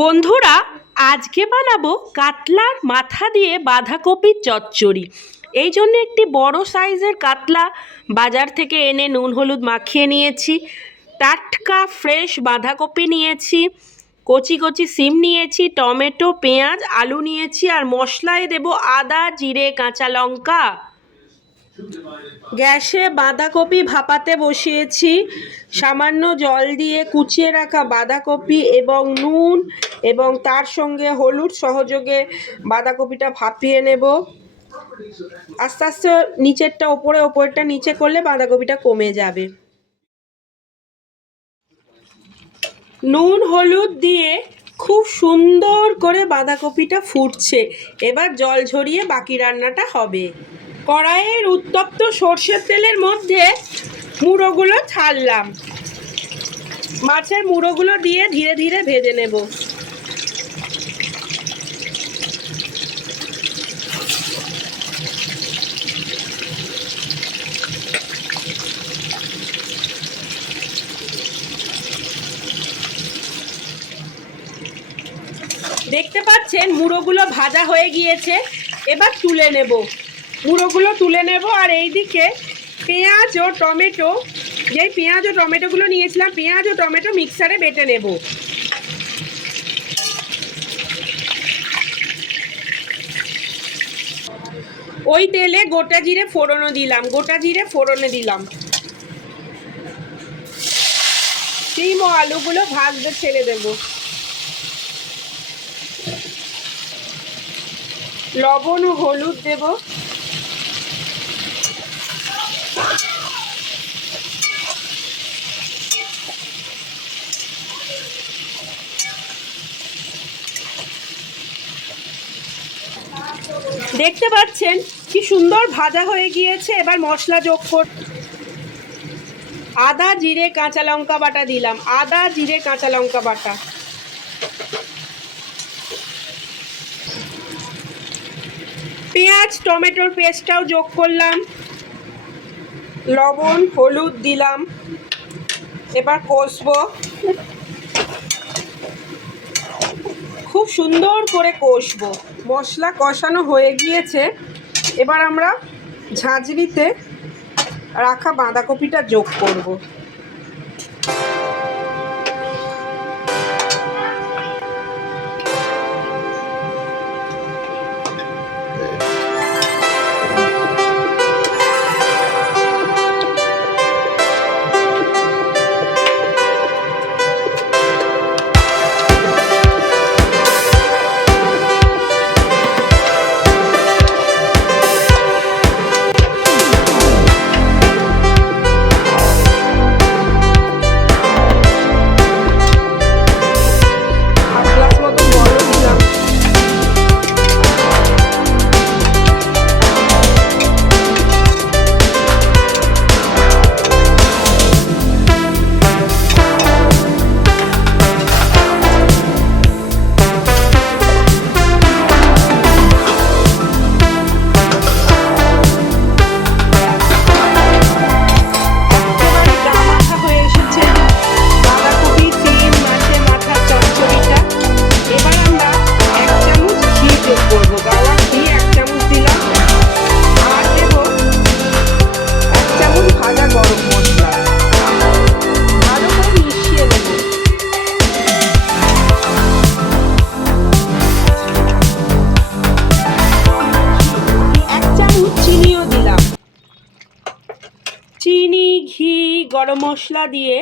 বন্ধুরা, আজকে বানাবো কাতলার মাথা দিয়ে বাঁধাকপির চচ্চড়ি। এই জন্য একটি বড় সাইজের কাতলা বাজার থেকে এনে নুন হলুদ মাখিয়ে নিয়েছি। টাটকা ফ্রেশ বাঁধাকপি নিয়েছি, কচি কচি সিম নিয়েছি, টমেটো, পেঁয়াজ, আলু নিয়েছি। আর মশলায় দেব আদা, জিরে, কাঁচা লঙ্কা। গ্যাসে বাঁধাকপি ভাপাতে বসিয়েছি। সামান্য জল দিয়ে কুচিয়ে রাখা বাঁধাকপি এবং নুন এবং তার সঙ্গে হলুদ সহযোগে বাঁধাকপিটা ভাপিয়ে নেব। আস্তে আস্তে নিচেরটা ওপরে, ওপরেরটা নিচে করলে বাঁধাকপিটা কমে যাবে। নুন হলুদ দিয়ে খুব সুন্দর করে বাঁধাকপিটা ফুটছে। এবার জল ঝরিয়ে বাকি রান্নাটা হবে। কড়াইয়ের উত্তপ্ত সর্ষের তেলের মধ্যে মুড়োগুলো ছাড়লাম। মাছের মুড়োগুলো দিয়ে ধীরে ধীরে ভেজে নেব। দেখতে পাচ্ছেন মুড়োগুলো ভাজা হয়ে গিয়েছে। এবার তুলে নেব, মুড়োগুলো তুলে নেব। আর এইদিকে পেঁয়াজ ও টমেটো, যেই পেঁয়াজ ও টমেটোগুলো নিয়েছিলাম, পেঁয়াজ ও টমেটো মিক্সারে বেটে নেব। ওই তেলে গোটা জিরে ফোড়নও দিলাম, গোটা জিরে ফোড়নে দিলাম। সিম ও আলুগুলো ভাজতে ছেড়ে দেব। লবণ ও হলুদ দেব। দেখতে পাচ্ছেন কি সুন্দর ভাজা হয়ে গিয়েছে। এবার মশলা যোগ কর। আদা, জিরে, কাঁচা লঙ্কা বাটা দিলাম। আদা, জিরে, কাঁচা লঙ্কা বাটা। পেঁয়াজ টমেটোর পেস্টটাও যোগ করলাম। লবণ হলুদ দিলাম। এবার কষবো, খুব সুন্দর করে কষবো। মশলা কষানো হয়ে গিয়েছে। এবার আমরা ঝাঁঝরিতে রাখা বাঁধাকপিটা যোগ করব। চিনি, ঘি, গরম মশলা দিয়ে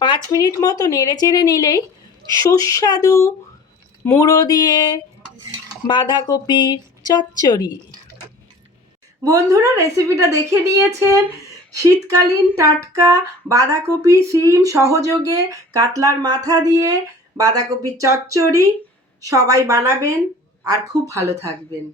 5 মিনিট মতো নেড়ে চেড়ে নিলেই সুস্বাদু মুড়ো দিয়ে বাঁধাকপির চচ্চড়ি। বন্ধুরা, রেসিপিটা দেখে নিয়েছেন। শীতকালীন টাটকা বাঁধাকপি সিম সহযোগে কাতলার মাথা দিয়ে বাঁধাকপির চচ্চড়ি। সবাই বানাবেন আর খুব ভালো থাকবেন।